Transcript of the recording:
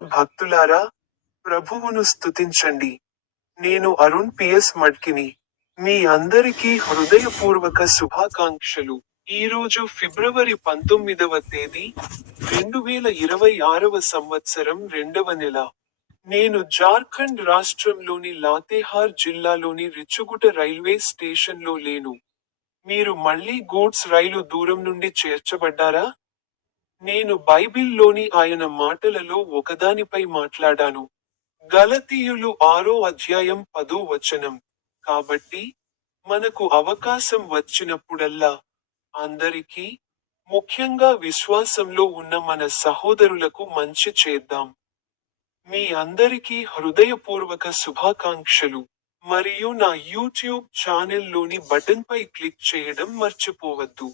భక్తులారా, ప్రభువును స్తుతించండి. నేను అరుణ్ పిఎస్ మడ్కిని. మీ అందరికీ హృదయపూర్వక శుభాకాంక్షలు. ఈరోజు ఫిబ్రవరి 19వ తేదీ, 2026వ సంవత్సరం 2వ నెల. నేను జార్ఖండ్ రాష్ట్రంలోని లాతేహార్ జిల్లాలోని రిచుగుట రైల్వే స్టేషన్లో లేను. మీరు మళ్ళీ గూడ్స్ రైలు దూరం నుండి చేర్చబడ్డారా? నేను బైబిల్లోని ఆయన మాటలలో ఒకదానిపై మాట్లాడాను. గలతీయులు 6వ అధ్యాయం 10వ వచనం. కాబట్టి, మనకు అవకాశం వచ్చినప్పుడల్లా, అందరికీ, ముఖ్యంగా విశ్వాసంలో ఉన్న మన సహోదరులకు మంచి చేద్దాం. మీ అందరికీ హృదయపూర్వక శుభాకాంక్షలు. మరియు నా యూట్యూబ్ ఛానెల్ లోని బటన్పై క్లిక్ చేయడం మర్చిపోవద్దు.